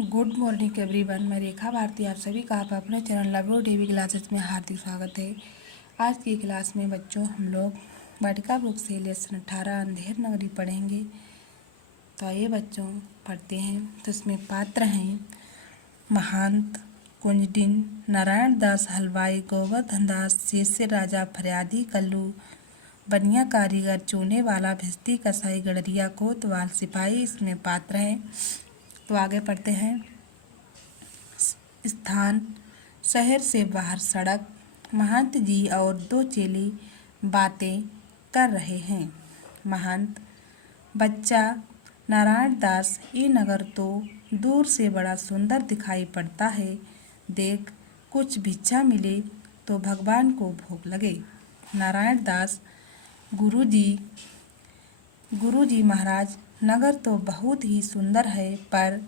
Good morning everyone. मैं रेखा भारती आप सभी का आप अपने चैनल लवरो टीवी क्लासेस में हार्दिक स्वागत है। आज की क्लास में बच्चों हम लोग वाटिका बुक से लेसन 18 अंधेर नगरी पढ़ेंगे। तो आइए बच्चों पढ़ते हैं। तो इसमें पात्र हैं महंत, कुंजडिन, नारायण दास हलवाई, गोवर्धन दास, शेषे राजा, फरियादी, कल्लू, बनिया कारीगर, चूने वाला, भिस्ती कसाई, गडरिया, कोतवाल, सिपाही इसमें पात्र हैं। तो आगे पढ़ते हैं। स्थान शहर से बाहर सड़क। महंत जी और दो चेले बातें कर रहे हैं। महंत, बच्चा नारायण दास, ये नगर तो दूर से बड़ा सुंदर दिखाई पड़ता है। देख, कुछ भिक्षा मिले तो भगवान को भोग लगे। नारायण दास, गुरुजी महाराज, नगर तो बहुत ही सुंदर है, पर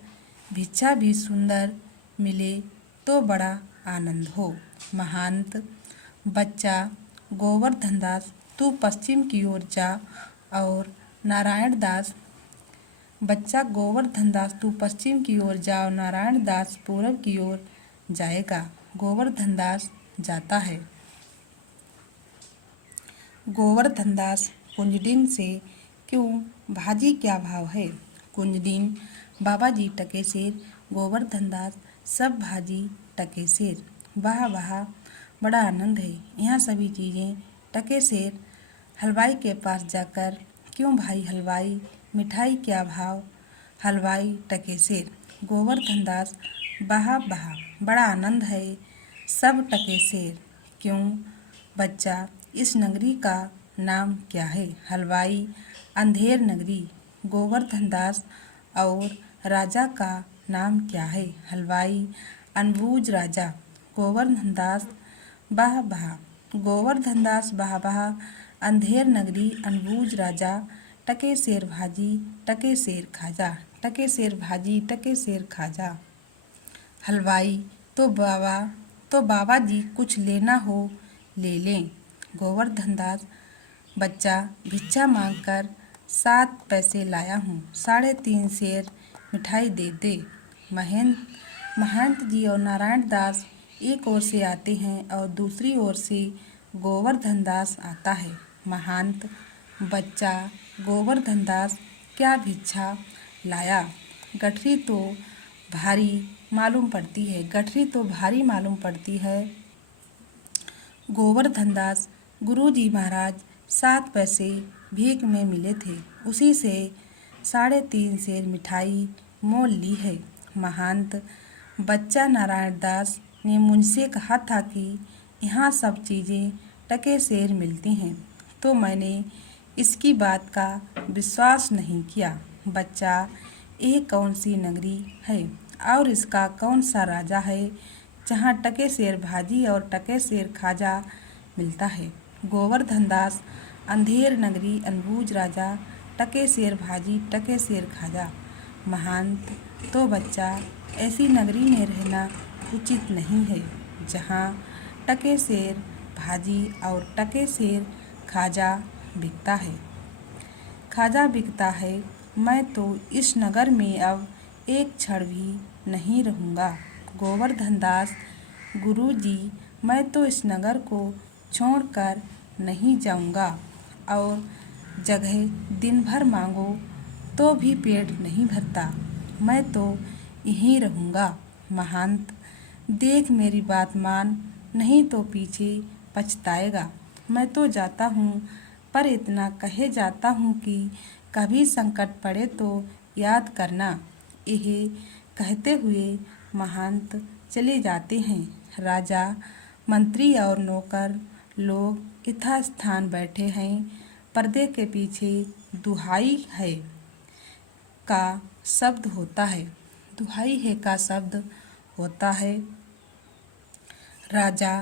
भिक्षा भी सुंदर मिले तो बड़ा आनंद हो। महंत, बच्चा गोवर्धन दास, तू पश्चिम की ओर जा। और नारायण दास, बच्चा गोवर्धन दास, तू पश्चिम की ओर जा और नारायण दास पूरब की ओर जाएगा। गोवर्धन दास जाता है। गोवर्धन दास कुंजडिन से, क्यों भाजी क्या भाव है? कुंजडिन, बाबा जी टके सेर। गोवर्धन दास, सब भाजी टके सेर। वाह वाह, बड़ा आनंद है, यहाँ सभी चीज़ें टके सेर। हलवाई के पास जाकर, क्यों भाई हलवाई, मिठाई क्या भाव? हलवाई टके सेर। गोवर्धन दास, वाह वाह, बड़ा आनंद है, सब टके सेर। क्यों बच्चा, इस नगरी का नाम क्या है? हलवाई, अंधेर नगरी। गोवर्धन दास, और राजा का नाम क्या है? हलवाई, अनबूझ राजा। गोवर्धन दास, वाह वाह। गोवर्धन दास, वाह वाह, अंधेर नगरी, अनबूझ राजा, टके सेर भाजी, टके सेर खाजा। टके सेर भाजी, टके सेर खाजा। हलवाई, तो बाबा जी कुछ लेना हो ले लें। गोवर्धन दास, बच्चा भिक्षा मांगकर 7 पैसे लाया हूँ, 3.5 सेर मिठाई दे दे। महंत जी और नारायण दास एक ओर से आते हैं और दूसरी ओर से गोवर्धन दास आता है। महंत, बच्चा गोवर्धन दास, क्या भिक्षा लाया? गठरी तो भारी मालूम पड़ती है, गठरी तो भारी मालूम पड़ती है। गोवर्धन दास, गुरुजी महाराज 7 पैसे भीख में मिले थे, उसी से 3.5 सेर मिठाई मोल ली है। महंत, बच्चा नारायण दास ने मुझसे कहा था कि यहाँ सब चीज़ें टके सेर मिलती हैं, तो मैंने इसकी बात का विश्वास नहीं किया। बच्चा, यह कौन सी नगरी है और इसका कौन सा राजा है जहाँ टके सेर भाजी और टके सेर खाजा मिलता है? गोवर्धन दास, अंधेर नगरी, अनबूझ राजा, टके सेर भाजी, टके सेर खाजा। महंत, तो बच्चा, ऐसी नगरी में रहना उचित नहीं है जहाँ टके सेर भाजी और टके सेर खाजा बिकता है। खाजा बिकता है। मैं तो इस नगर में अब एक क्षण भी नहीं रहूँगा। गोवर्धन दास, गुरुजी, मैं तो इस नगर को छोड़कर नहीं जाऊँगा, और जगह दिन भर मांगो तो भी पेट नहीं भरता, मैं तो यहीं रहूँगा। महंत, देख मेरी बात मान, नहीं तो पीछे पछताएगा। मैं तो जाता हूँ, पर इतना कहे जाता हूँ कि कभी संकट पड़े तो याद करना। यह कहते हुए महंत चले जाते हैं। राजा, मंत्री और नौकर लोग यथास्थान बैठे हैं। पर्दे के पीछे दुहाई है का शब्द होता है। दुहाई है का शब्द होता है। राजा,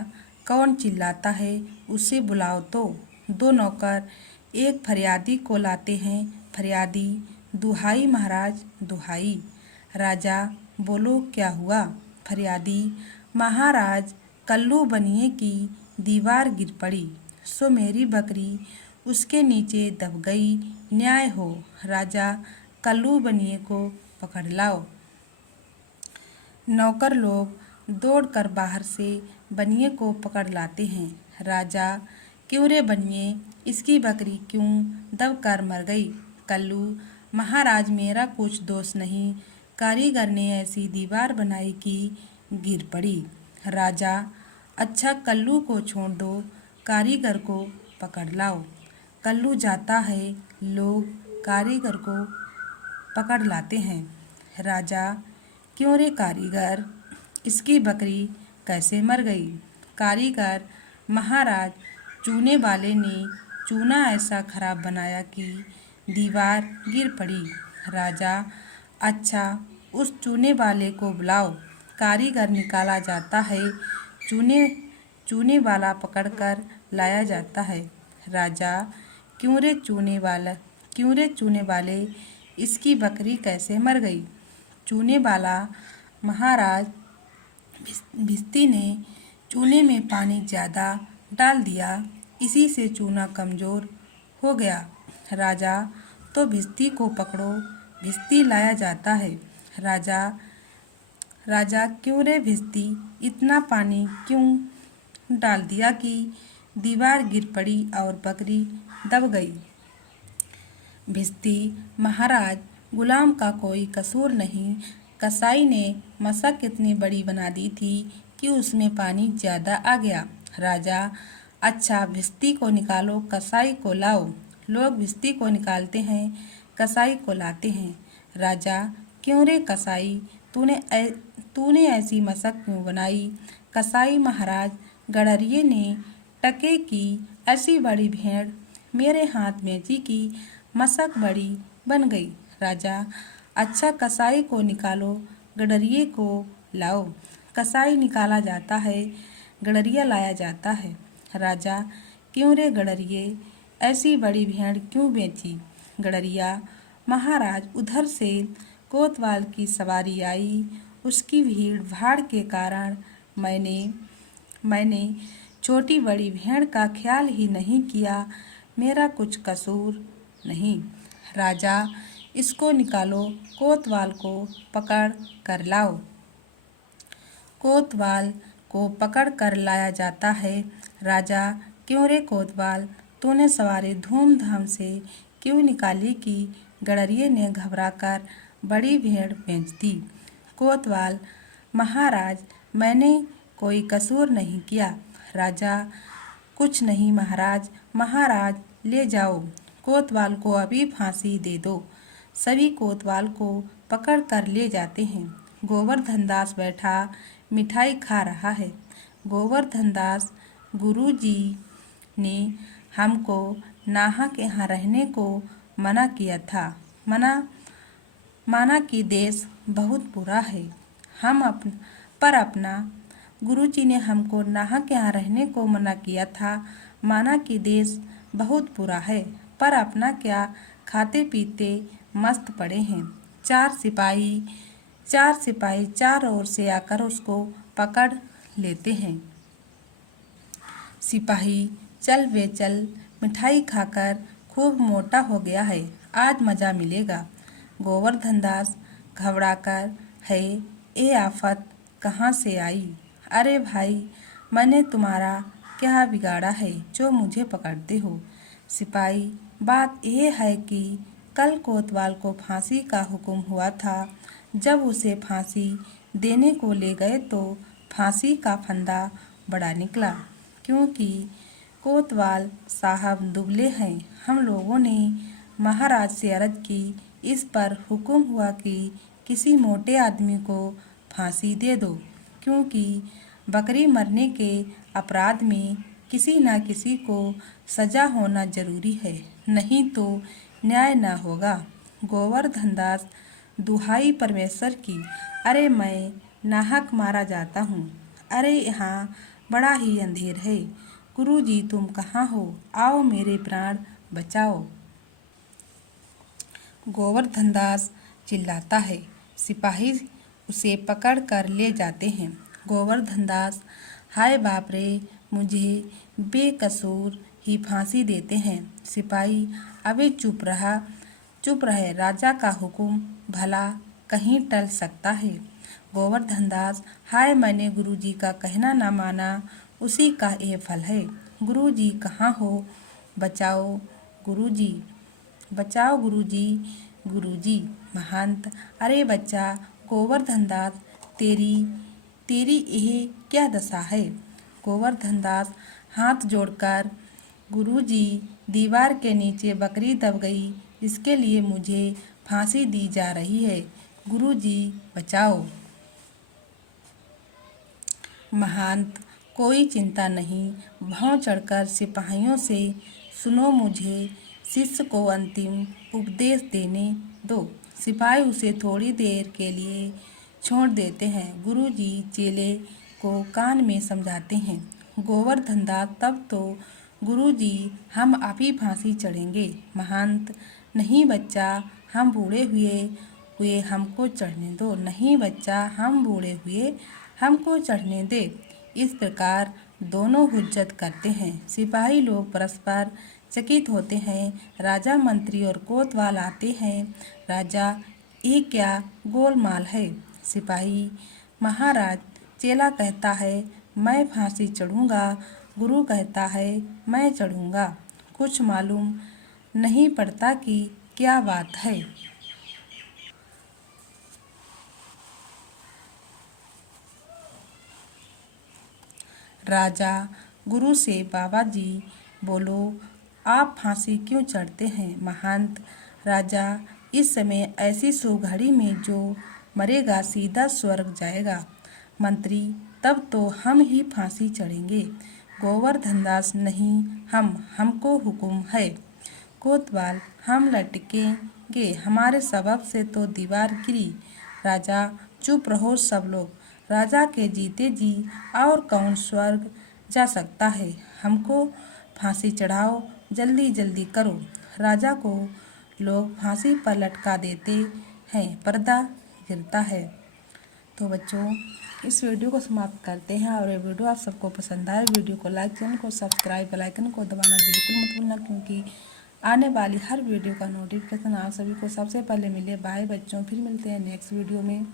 कौन चिल्लाता है, उसे बुलाओ तो। 2 नौकर एक फरियादी को लाते हैं। फरियादी, दुहाई महाराज, दुहाई। राजा, बोलो क्या हुआ? फरियादी, महाराज, कल्लू बनिए की दीवार गिर पड़ी, सो मेरी बकरी उसके नीचे दब गई, न्याय हो। राजा, कल्लू बनिए को पकड़ लाओ। नौकर लोग दौड़कर बाहर से बनिए को पकड़ लाते हैं। राजा, क्यों रे बनिए, इसकी बकरी क्यों दबकर मर गई? कल्लू, महाराज मेरा कुछ दोष नहीं, कारीगर ने ऐसी दीवार बनाई कि गिर पड़ी। राजा, अच्छा कल्लू को छोड़ दो, कारीगर को पकड़ लाओ। कल्लू जाता है, लोग कारीगर को पकड़ लाते हैं। राजा, क्यों रे कारीगर, इसकी बकरी कैसे मर गई? कारीगर, महाराज चूने वाले ने चूना ऐसा खराब बनाया कि दीवार गिर पड़ी। राजा, अच्छा उस चूने वाले को बुलाओ। कारीगर निकाला जाता है, चूने चूने वाला पकड़कर लाया जाता है। राजा, क्यों रे चूने वाले, इसकी बकरी कैसे मर गई? चूने वाला, महाराज भिस्ती ने चूने में पानी ज़्यादा डाल दिया, इसी से चूना कमज़ोर हो गया। राजा, तो भिस्ती को पकड़ो। भिस्ती लाया जाता है। राजा राजा क्यों रे भिस्ती, इतना पानी क्यों डाल दिया कि दीवार गिर पड़ी और बकरी दब गई? भिस्ती, महाराज गुलाम का कोई कसूर नहीं, कसाई ने मशक इतनी बड़ी बना दी थी कि उसमें पानी ज़्यादा आ गया। राजा, अच्छा भिस्ती को निकालो, कसाई को लाओ। लोग भिस्ती को निकालते हैं, कसाई को लाते हैं। राजा, क्यों रे कसाई, तूने ऐसी मशक क्यों बनाई? कसाई, महाराज गडरिये ने टके की ऐसी बड़ी भेड़ मेरे हाथ बेची कि मशक बड़ी बन गई। राजा, अच्छा कसाई को निकालो, गडरिये को लाओ। कसाई निकाला जाता है, गडरिया लाया जाता है। राजा, क्यों रे गडरिये, ऐसी बड़ी भेड़ क्यों बेची? गडरिया, महाराज उधर से कोतवाल की सवारी आई, उसकी भीड़ भाड़ के कारण मैंने छोटी बड़ी भेड़ का ख्याल ही नहीं किया, मेरा कुछ कसूर नहीं। राजा, इसको निकालो, कोतवाल को पकड़ कर लाओ। कोतवाल को पकड़ कर लाया जाता है। राजा, क्यों रे कोतवाल, तूने सवारी धूमधाम से क्यों निकाली कि गडरिये ने घबराकर बड़ी भेड़ बेच दी? कोतवाल, महाराज मैंने कोई कसूर नहीं किया। राजा, कुछ नहीं महाराज, महाराज ले जाओ, कोतवाल को अभी फांसी दे दो। सभी कोतवाल को पकड़ कर ले जाते हैं। गोवर्धन दास बैठा मिठाई खा रहा है। गोवर्धन दास, गुरुजी ने हमको नाहक यहाँ रहने को मना किया था। माना कि देश बहुत बुरा है। अपना गुरुजी ने हमको नाहक यहाँ रहने को मना किया था। माना कि देश बहुत बुरा है, पर अपना क्या, खाते पीते मस्त पड़े हैं। चार सिपाही चार ओर से आकर उसको पकड़ लेते हैं। सिपाही, चल बे चल, मिठाई खाकर खूब मोटा हो गया है, आज मज़ा मिलेगा। गोवर्धन दास घबराकर, है ये आफत कहाँ से आई? अरे भाई, मैंने तुम्हारा क्या बिगाड़ा है जो मुझे पकड़ते हो? सिपाही, बात यह है कि कल कोतवाल को फांसी का हुक्म हुआ था। जब उसे फांसी देने को ले गए तो फांसी का फंदा बड़ा निकला, क्योंकि कोतवाल साहब दुबले हैं। हम लोगों ने महाराज से अर्ज की, इस पर हुक्म हुआ कि किसी मोटे आदमी को फांसी दे दो, क्योंकि बकरी मरने के अपराध में किसी न किसी को सजा होना जरूरी है, नहीं तो न्याय न होगा। गोवर्धन दास, दुहाई परमेश्वर की, अरे मैं नाहक मारा जाता हूँ। अरे यहाँ बड़ा ही अंधेर है। गुरुजी तुम कहाँ हो? आओ मेरे प्राण बचाओ। गोवर्धन दास चिल्लाता है। सिपाही उसे पकड़ कर ले जाते हैं। गोवर्धन दास, हाय बाप रे, मुझे बेकसूर ही फांसी देते हैं। सिपाही, अबे चुप रहे, राजा का हुक्म भला कहीं टल सकता है? गोवर्धन दास, हाय मैंने गुरुजी का कहना न माना, उसी का ये फल है। गुरुजी कहाँ हो, बचाओ गुरुजी, बचाओ गुरुजी, गुरुजी। महंत, अरे बच्चा गोवर्धन दास, तेरी तेरी यह क्या दशा है। गोवर्धन दास हाथ जोड़कर, गुरुजी दीवार के नीचे बकरी दब गई, इसके लिए मुझे फांसी दी जा रही है, गुरुजी बचाओ। महंत, कोई चिंता नहीं, भौं चढ़कर सिपाहियों से सुनो, मुझे शिष्य को अंतिम उपदेश देने दो। सिपाही उसे थोड़ी देर के लिए छोड़ देते हैं। गुरुजी चेले को कान में समझाते हैं। गोवर्धन दास, तब तो गुरुजी हम आप ही फांसी चढ़ेंगे। महंत, नहीं बच्चा, हम बूढ़े हुए हुए हमको चढ़ने दो, नहीं बच्चा, हम बूढ़े हुए हमको चढ़ने दे। इस प्रकार दोनों हुज्जत करते हैं। सिपाही लोग परस्पर चकित होते हैं। राजा, मंत्री और कोतवाल आते हैं। राजा, ये क्या गोलमाल है। सिपाही, महाराज, चेला कहता है मैं फांसी चढ़ूंगा, गुरु कहता है मैं चढ़ूंगा, कुछ मालूम नहीं पड़ता कि क्या बात है। राजा गुरु से, बाबा जी बोलो, आप फांसी क्यों चढ़ते हैं। महंत, राजा, इस समय ऐसी शुभ घड़ी में जो मरेगा सीधा स्वर्ग जाएगा। मंत्री, तब तो हम ही फांसी चढ़ेंगे। गोवर्धन दास, नहीं, हमको हुक्म है। कोतवाल, हम लटकेंगे, हमारे सबब से तो दीवार गिरी। राजा, चुप रहो सब लोग, राजा के जीते जी और कौन स्वर्ग जा सकता है। हमको फांसी चढ़ाओ, जल्दी जल्दी करो। राजा को लोग फांसी पर लटका देते हैं, पर्दा गिरता है। तो बच्चों, इस वीडियो को समाप्त करते हैं, और ये वीडियो आप सबको पसंद आए, वीडियो को लाइक, चैनल को सब्सक्राइब, बेल आइकन को दबाना बिल्कुल मत भूलना, क्योंकि आने वाली हर वीडियो का नोटिफिकेशन आप सभी को सबसे पहले मिले। बाय बच्चों, फिर मिलते हैं नेक्स्ट वीडियो में।